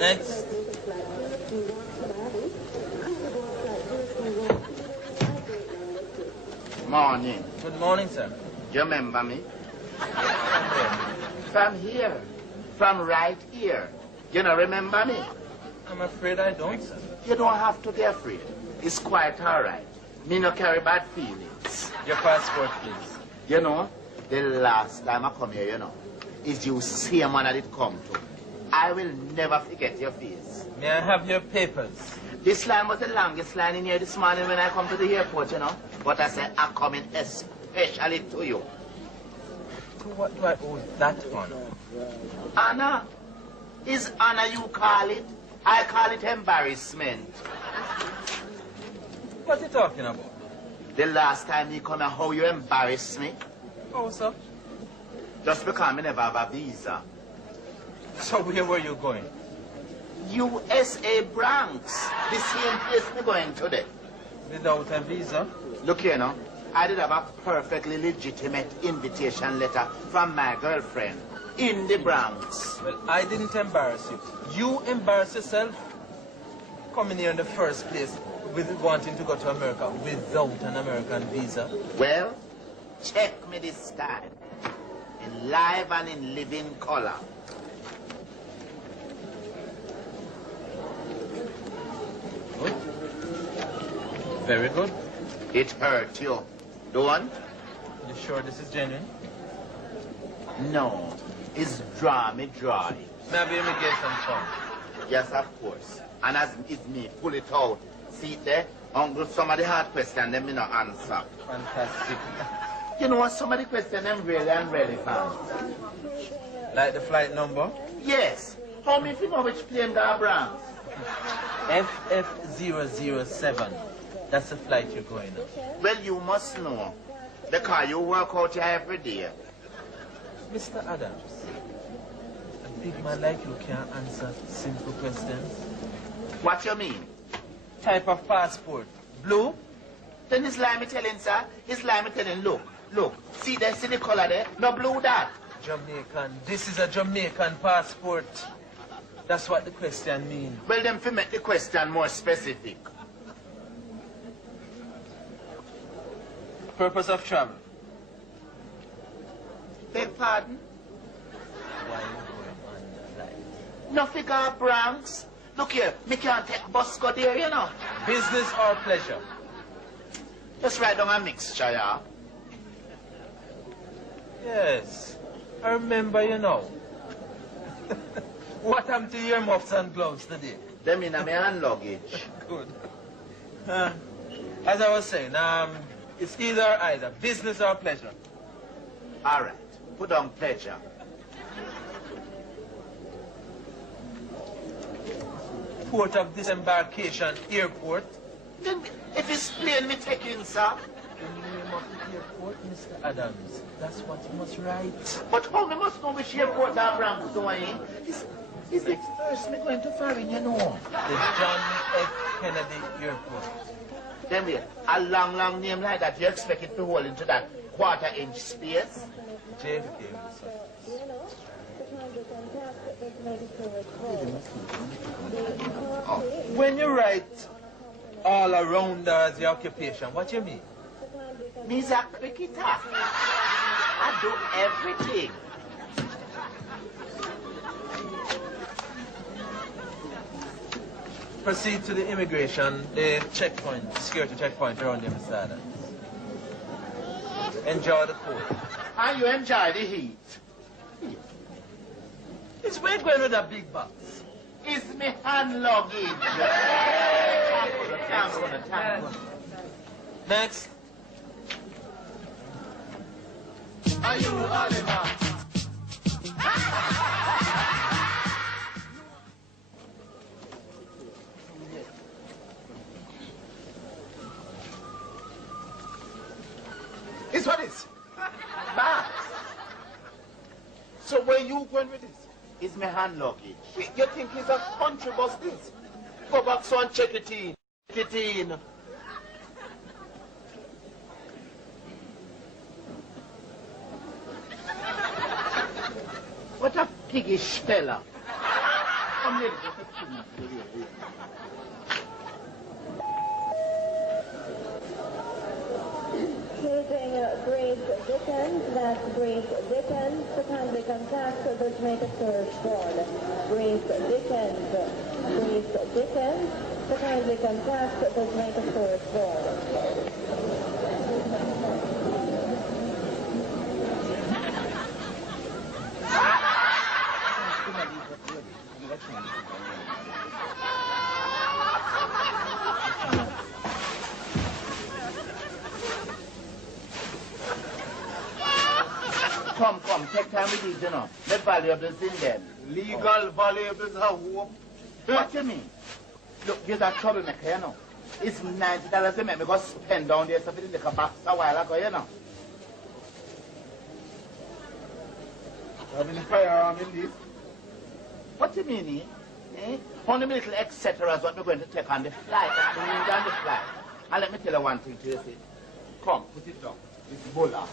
Next. Morning. Good morning, sir. You remember me? From here. From right here. You don't remember me? I'm afraid I don't, sir. You don't have to be afraid. It's quite all right. Me no carry bad feelings. Your passport, please. You know, the last time I come here, you know, is you same one that it come to. I will never forget your face. May I have your papers? This line was the longest line in here this morning when I come to the airport, you know. But I said I'm coming especially to you. To what do I owe that honor? Honor? Is honor you call it? I call it embarrassment. What are you talking about? The last time you come here, how you embarrassed me? Oh, sir. Just because I never have a visa. So where were you going? USA Bronx. The same place we're going today. Without a visa? Look here now. I did have a perfectly legitimate invitation letter from my girlfriend in the Bronx. Well, I didn't embarrass you. You embarrassed yourself coming here in the first place with wanting to go to America without an American visa. Well, check me this time. In live and in living color. Good. Very good. It hurt you. Don't? You sure this is genuine? No. It's dry. Maybe immigration form. Yes, of course. And as it's me, pull it out. See it there? Uncle, some of the hard questions, them me not answer. Fantastic. You know what? Some of the questions, them really and really fun. Like the flight number? Yes. How many people know which plane got Bronx? FF007. That's the flight you're going on. Well, you must know. Because you work out here every day. Mr. Adams, a big man like you can't answer simple questions. What you mean? Type of passport. Blue? Then it's like me telling, sir. It's like me telling, look. See there, see the color there? No blue that. Jamaican. This is a Jamaican passport. That's what the question means. Well, then, to make the question more specific. Purpose of travel. Beg pardon? Why are you going on the flight? No figure Bronx. Look here, me can't take bus go there, you know. Business or pleasure? Just write down a mixture, yeah. Yes. I remember, you know. What happened to your muffs and gloves today? Them in my hand luggage. Good. As I was saying, it's either or either, business or pleasure. All right, put on pleasure. Port of disembarkation, airport. Then, if it's plane me taking, sir. The name of the airport, Mr. Adams. That's what you must write. But how me must know which airport that Bronx going? Is it first me going to foreign, you know? The John F. Kennedy Airport. Then we, a long name like that, you expect it to hold into that quarter-inch space? JFK. Oh. When you write all around as the occupation, what you mean? Me's a cricketer. I do everything. Proceed to the immigration, the checkpoint, security checkpoint around here, Mr. Adams. Enjoy the cold. And you enjoy the heat. It's where you going with that big box. It's me hand luggage. Next. Are you Oliver? It's what is? Bags. So where you going with this? It's my hand luggage. You think it's a country bus this? Go back so and check it in. Check it in. What a piggish fella. come ladies. Choosing Grace Dickens, that's Grace Dickens, to kindly contact the Jamaica Search Board. Grace Dickens, to kindly contact the Jamaica Search Board. Come, take time with these, you know. The valuables in them. Legal valuables are home. What you mean? Look, there's a troublemaker, you know. It's $90 a minute. We got spend down there stuff in the box a while ago, you know. Have any firearm in this? What you mean, eh? Only little etc. is what we're going to take on the flight. On the flight. And let me tell you one thing to you, see. Come, put it down. It's Bola.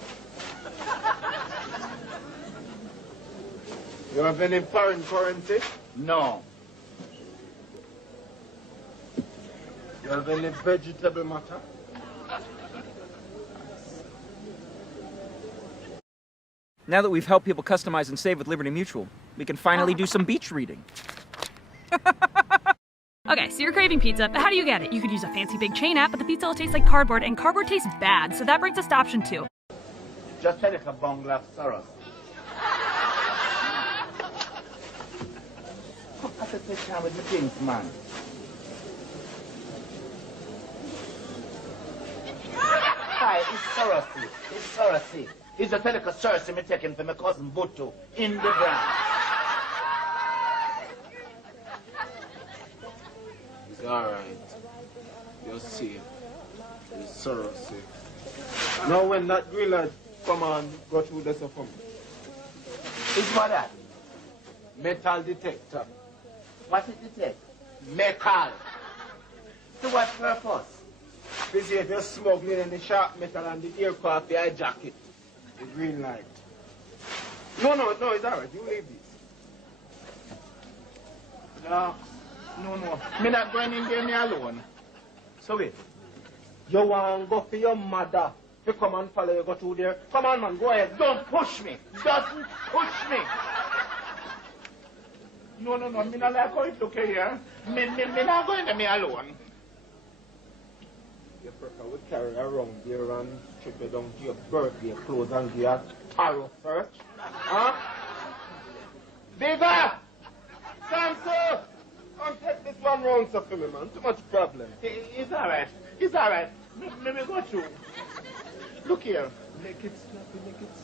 You have any foreign currency? No. You have any vegetable matter? Now that we've helped people customize and save with Liberty Mutual, we can finally do some beach reading. Okay, so you're craving pizza, but how do you get it? You could use a fancy big chain app, but the pizza will taste like cardboard, and cardboard tastes bad, so that brings us to option 2. Just tell it a bungle of sorrows. Come, I said take time with the things, man. Hi, it's Sorosy. It's Sorosy. It's a telica Sorosy me taking for my cousin Butu in the brand. It's alright. You're safe. It's Sorosy. Now when that griller come on, go through the stuff for me. It's what that? Metal detector. What it detect? Metal. To what purpose? Busy if you're smuggling in the sharp metal and the aircraft, the hijack it. The green light. No, it's alright. You leave this. No. Me not going in there me alone. So wait. You want to go for your mother to come and follow you go through there? Come on, man. Go ahead. Don't push me. Don't push me. No. Me not like how it look here. Me not going there me alone. Your prefer would carry around there and strip you down to your birthday clothes and do a thorough search. Huh? Viva! Samson! Come take this one round so for me, man. Too much problem. It's alright. It's alright. Me go through. Look here. Make it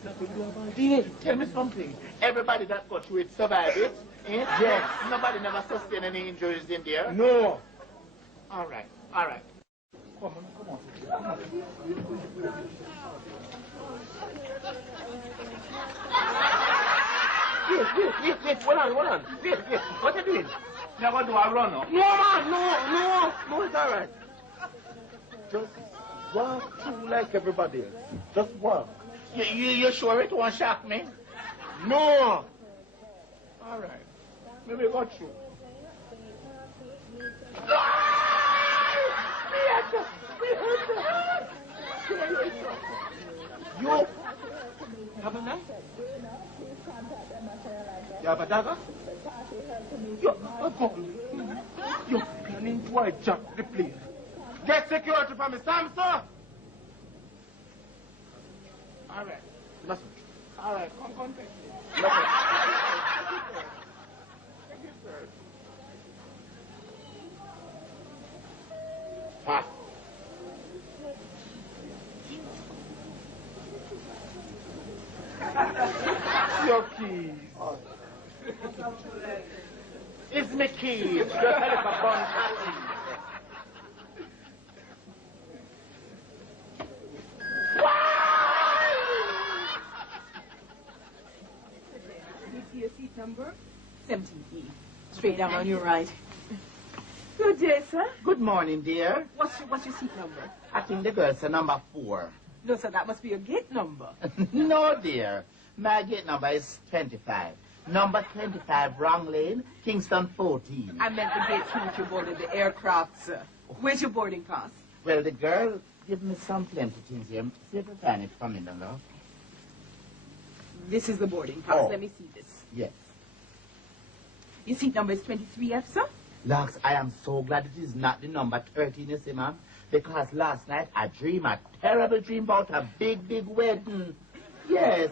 snappy. Do about it. Tell me something. Everybody that got through it survived it. Eh? Yes. Nobody never sustained any injuries in there. No. Alright. Come on. Wait, hold on. Wait, what are you doing? You're going to do a run up? No, man, no, it's alright. Just walk through like everybody else. Just walk. You sure it won't shock me? No! Alright. Maybe go through. You have a knife? You have a dagger? You're planning to hijack the plane. Get security from me, Samson! Alright. Nothing. Alright, come take me. Nothing. Ah. Your keys. It's me keys. Just had a bun. Your seat number 17E. Straight down on your right. Good day, sir. Good morning, dear. What's your seat number? I think the girl's number 4. No, sir, that must be your gate number. No, dear. My gate number is 25. Number 25, wrong lane, Kingston 14. I meant the gate through which you boarded the aircraft, sir. Where's your boarding pass? Well, the girl give me some plenty things here. See if I find it for me, no? This is the boarding pass. Oh. Let me see this. Yes. Your seat number is 23F, sir? Lux, I am so glad it is not the number 13, you see, ma'am. Because last night I dreamed a terrible dream about a big, big wedding. Yes.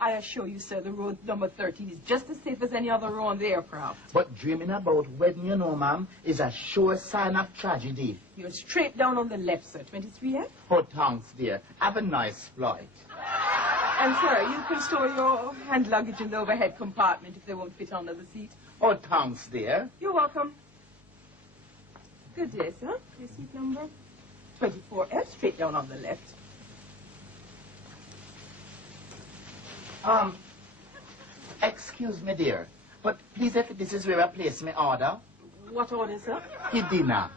I assure you, sir, the road number 13 is just as safe as any other row on the aircraft. But dreaming about wedding, you know, ma'am, is a sure sign of tragedy. You're straight down on the left, sir. 23F? Oh, thanks, dear. Have a nice flight. And, sir, you can store your hand luggage in the overhead compartment if they won't fit under the seat. Oh, thanks, dear. You're welcome. Good day, sir. Your seat number? 24F, straight down on the left. Excuse me, dear, but please, if this is where I place my order, What order, sir? the dinner.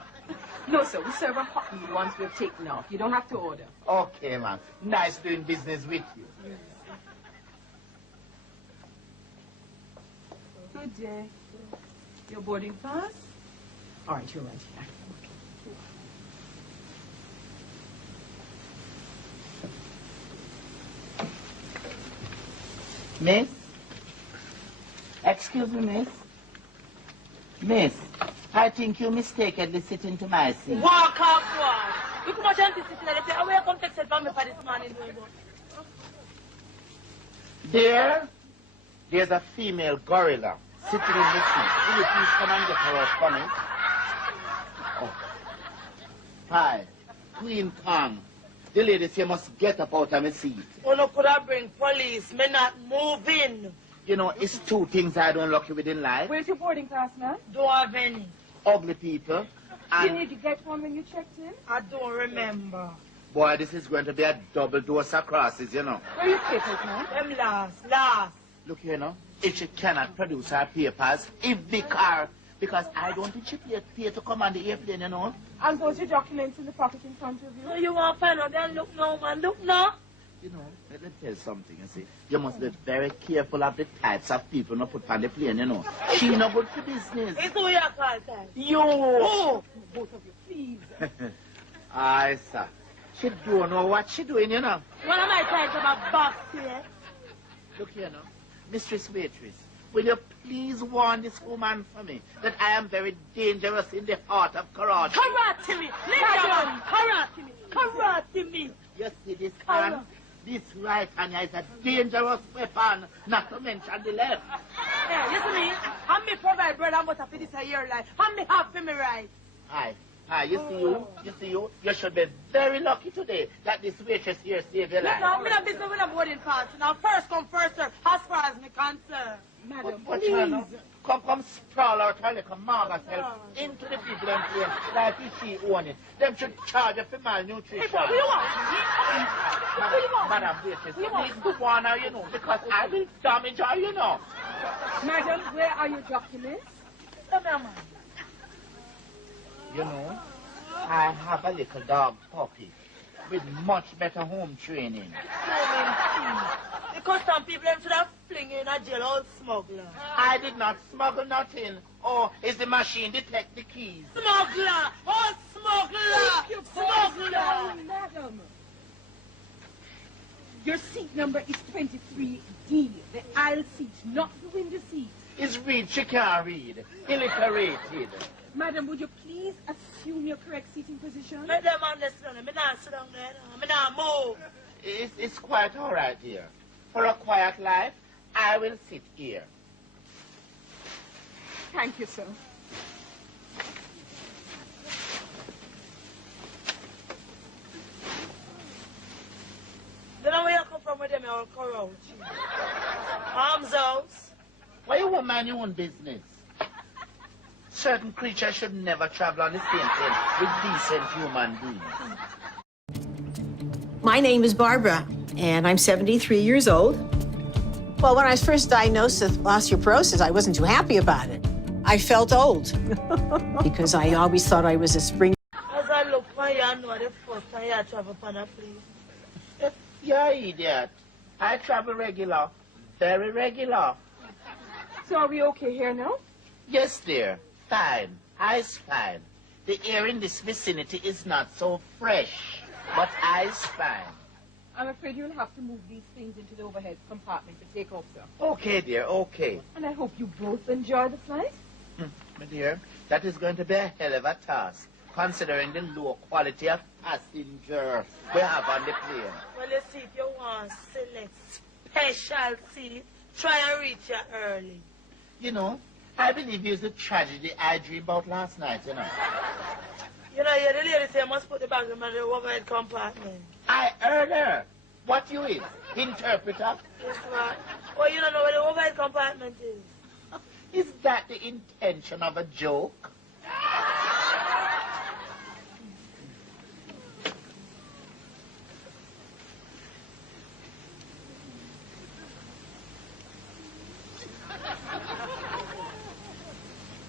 No, sir, we serve a hot meal once we've taken off. You don't have to order. Okay, ma'am. Nice doing business with you. Good day. Your boarding pass? All right, you're right here. Miss? Excuse me, miss? Miss, I think you mistakenly sit into my seat. Walk up, boy. You come out and sit in there. Say, where come take from me for this morning? There, there's a female gorilla sitting in the seat. Will you please come and get her out for me? Oh. Hi, Queen Kong. The lady say must get up out of my seat. Oh, no, could I bring police? Me not moving. You know, it's two things I don't lucky with in life. Where's your boarding pass, ma'am? Don't have any. Ugly people. You And, need to get one when you checked in. I don't remember. boy, this is going to be a double dose of crosses, you know. Where are your papers, ma'am? Them last. Look here, no. If she cannot produce her papers, if the car, because I don't think she pay to come on the airplane, you know. And those your documents in the pocket in front of So you. you want to find out? Then look now, man. Look now. You know, let me tell you something, you see. You must be very careful of the types of people you put on the plane, you know. She no good for business. It's who you call time. You! Who? Both of you, please. Aye, sir. She don't know what she doing, you know. One of my times have a box here. Look here, no. Mistress Waitress, will you please warn this woman for me that I am very dangerous in the heart of Karachi? Karate me. Listen, karate me. Karate me. You see this hand? This right hand is a dangerous weapon, not to mention the left. Hey, listen me. I'm me provide bread and butter for this a year life. I'm me have for me right. Aye, you see you, you should be very lucky today that this waitress here saved your life. Listen, I'm in a business with a boarding pass. Now, first come, first serve, as far as me concerned. Madam, But please. you know, come sprawl out her little mom herself into the people and plane like if she own it. Them should charge her for malnutrition. What do you want? Madam waitress, please do warn her, you know, because I will damage her, you know. Madam, where are your documents? Come here, man. You know, I have a little dog puppy with much better home training. Because some people them should have fling in a jail old smuggler. I did not smuggle nothing. Oh, is the machine detect the keys? Smuggler! Old smuggler! Smuggler! Madam. Your seat number is 23D, the aisle seat, not the window seat. Is read she can't read. Illiterated. Madam, would you please assume your correct seating position? Let them understand. Me not sit down there. Me not move. It's quite all right here. For a quiet life, I will sit here. Thank you, sir. Then where you come from with them all corrupt. Arms out. Why you won't mind your own business? Certain creatures should never travel on the same plane with decent human beings. My name is Barbara, and I'm 73 years old. Well, when I was first diagnosed with osteoporosis, I wasn't too happy about it. I felt old because I always thought I was a spring. As I look for you, I know the first time you travel for the place. You're idiot. I travel regular. Very regular. So are we okay here now? Yes, dear. Fine. I's fine. The air in this vicinity is not so fresh, but I's fine. I'm afraid you'll have to move these things into the overhead compartment to take off, sir. Okay, dear, okay. And I hope you both enjoy the flight. My dear, that is going to be a hell of a task, considering the low quality of passenger we have on the plane. Well, you see, if you want to select special seat, try and reach here early. You know, I believe it's the tragedy I dreamed about last night, you know. You know, you're the lady say you must put the bag in the overhead compartment. I heard her. What you is? Interpreter? Yes, right. Oh, you don't know where the overhead compartment is? Is that the intention of a joke?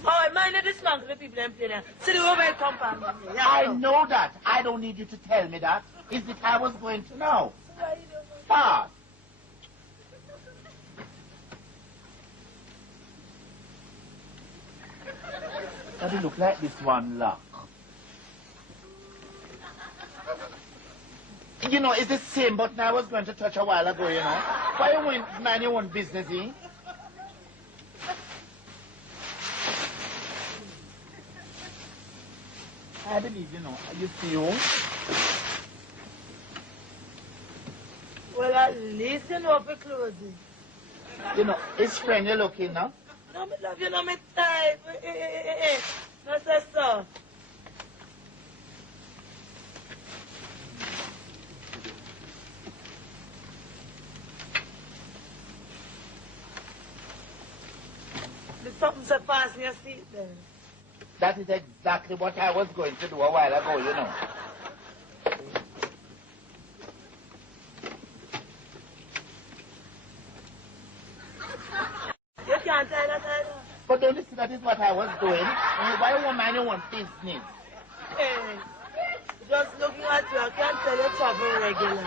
Oh, mind the dismantle the people in play there. See the overhead compartment. Yeah, I know that. I don't need you to tell me that. Is it I was going to know? Fast. Does it look like this one lock? You know, it's the same button I was going to touch a while ago, you know. Why you won't mind your own business, eh? I believe, you know, you feel. Well, at least you know if you close it. You know, it's friendly looking, no? No, me love you, no, me type. No, say so. There's something so fast in your seat there. That is exactly what I was going to do a while ago, you know. You can't tell that either. But don't listen, that is what I was doing. Why you mind your own business? Hey, just looking at you, I can't tell you travel regular.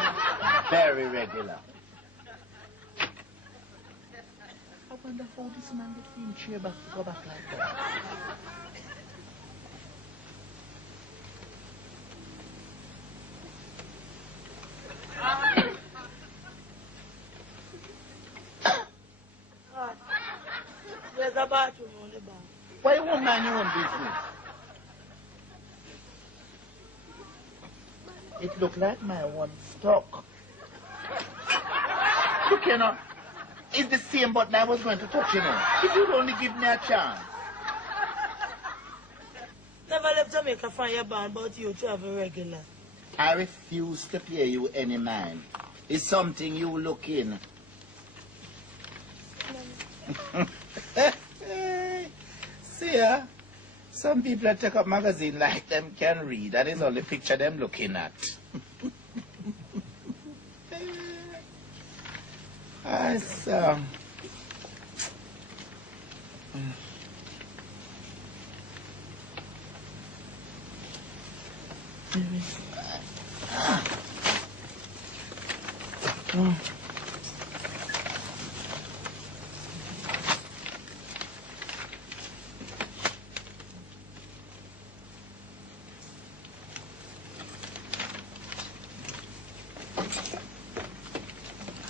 Very regular. I wonder how this man gets in chair back to go back like that. There's a bathroom on the back. Why you won't mind your own business? It look like my one stuck. Look, you know, it's the same button I was going to touch, you know. If you'd only give me a chance. Never left Jamaica from your band, but you travel regular. I refuse to pay you any mind. It's something you look in. See, some people that take up magazine like them can read. That is only picture them looking at. I saw.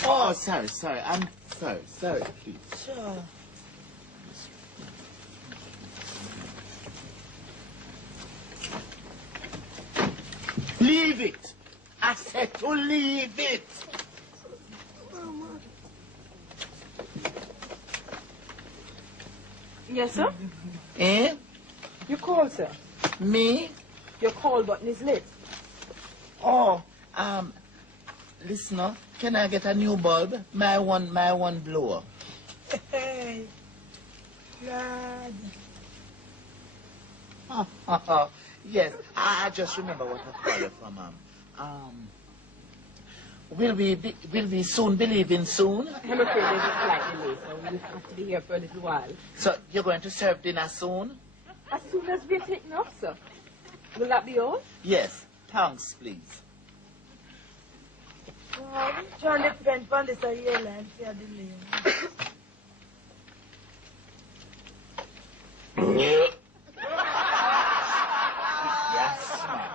Oh, sorry. I'm sorry, please. Sure. Leave it. I said to leave it. Yes, sir? Eh? You call, sir. Me? Your call button is lit. Oh, listener, can I get a new bulb? My one blower. Hey, lad. Yes, I just remember what I called you from. Will we soon be leaving soon? I'm afraid there's a flight delay, so we'll have to be here for a little while. So you're going to serve dinner soon? As soon as we're taking off, sir. Will that be all? Yes. Thanks, please. Trying to depend on this airline for delay. Yes, man.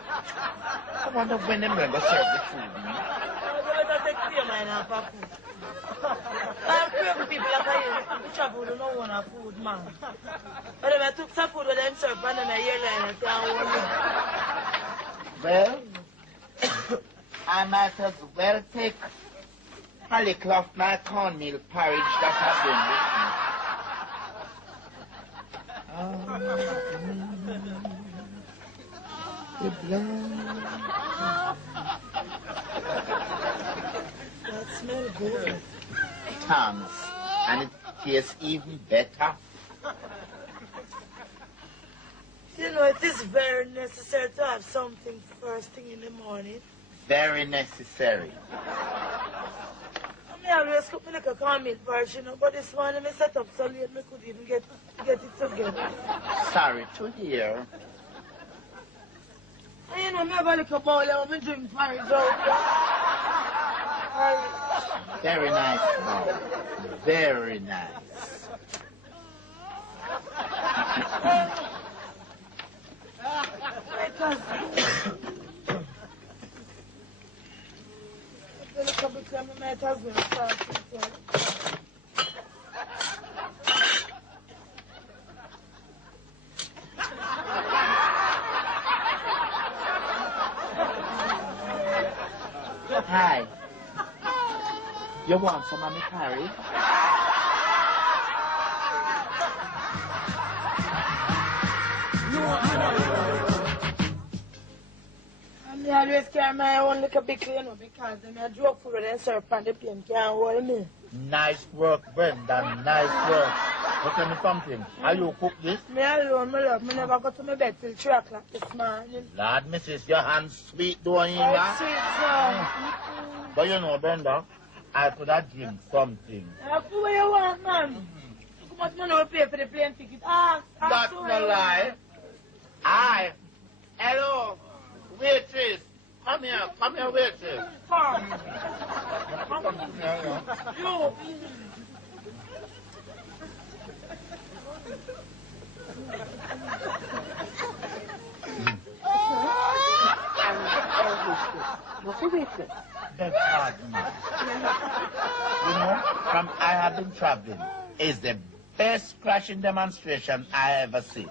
I wonder when them going to serve the food, man. You better take care, man, and for food. I'm afraid people like you travel to no one of food, man. But then I took some food with them serve and then I hear like Well, I might as well take Hollyclough my cornmeal porridge that I've been with me. The blood. that smell good. Thanks. And it tastes even better. You know, it is very necessary to have something first thing in the morning. Very necessary. I always cook me like a cornmeal porridge, you know, but this morning I set up so late I could even get it together. Sorry to hear. And you know, me have a little bowl and I drink porridge out there. Very nice, Bob. Very nice. Hi. You want some of my curry? I always carry my own little big, you know, because I drove food and serve on the plane can't hold me. Nice work, Brenda. Nice work. But tell me something. Are you cook this? Me alone, my love, me never go to my bed till 3 o'clock this morning. Lord, missus, your hands sweet doing Oh, that. sweet song. But you know, Brenda, I could have drink something. What you want, man? How much money we pay for the plane ticket? That's no lie. Hello, waitress. Come here, waitress. Come. Come here, You. What's the waitress? Beg pardon me. You know, from I have been traveling, is the best crashing demonstration I ever see.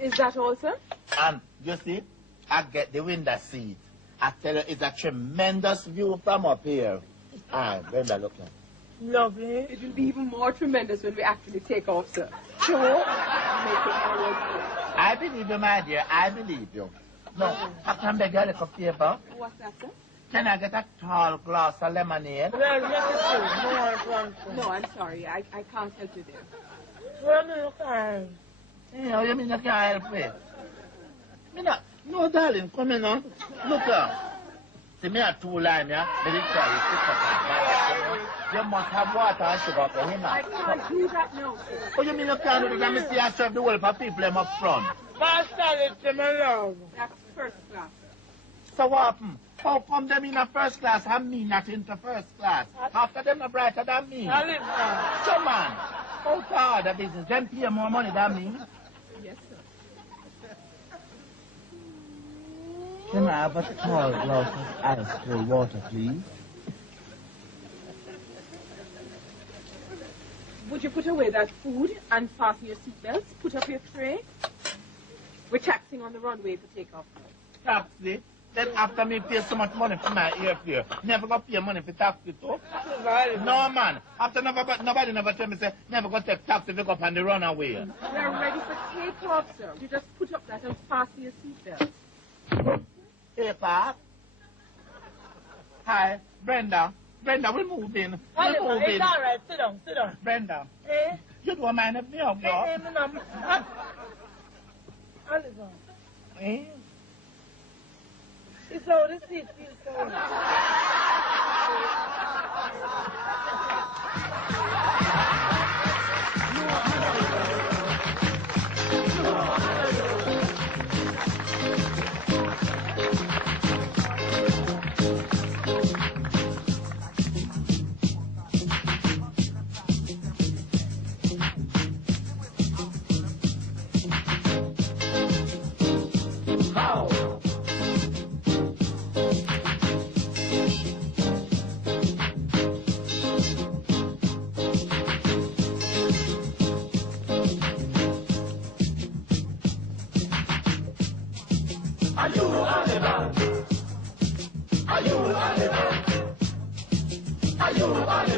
Is that all, sir? And you see, I get the window seat. I tell you, it's a tremendous view from up here. Brenda, look here. Lovely. It will be even more tremendous when we actually take off, sir. Sure. I believe you, my dear. I believe you. No, I can beg you a little favor. What's that, sir? Can I get a tall glass of lemonade? Well, let me see. No, I'm sorry. I can't help you there. Well, no, you can't. Yeah, you mean you can't help me? No, darling, come in now. Look here. See me a 2 line, yeah? But it's you must have water and sugar for him. I can't do that now, sir. Oh, you mean you can't do that? Let me see I serve the whole for people up front. Master, it's my love. That's first class, sir. So what happened? How come them in a first class and me not into first class? After them are brighter than me. I live now. So man, how hard the business? Them pay more money than me. Yes, sir. Can I have a tall glass of ice cold water, please? Would you put away that food and fasten your seatbelts? Put up your tray? We're taxing on the runway for takeoff. Taxi? Then after me pay so much money for my airfare, never go pay money for taxi too? No man, after nobody never tell me say, never go take taxi pick up on the runaway. We're ready for takeoff, sir. You just put up that and fasten your seatbelt. Take off? Hi, Brenda. Brenda, we move in. We move in. It's all right. Sit down, sit down. Brenda, Eh? you don't mind if me up, Eh, bro? eh, me no. Oliver, Eh? it's how the seat feels so. you.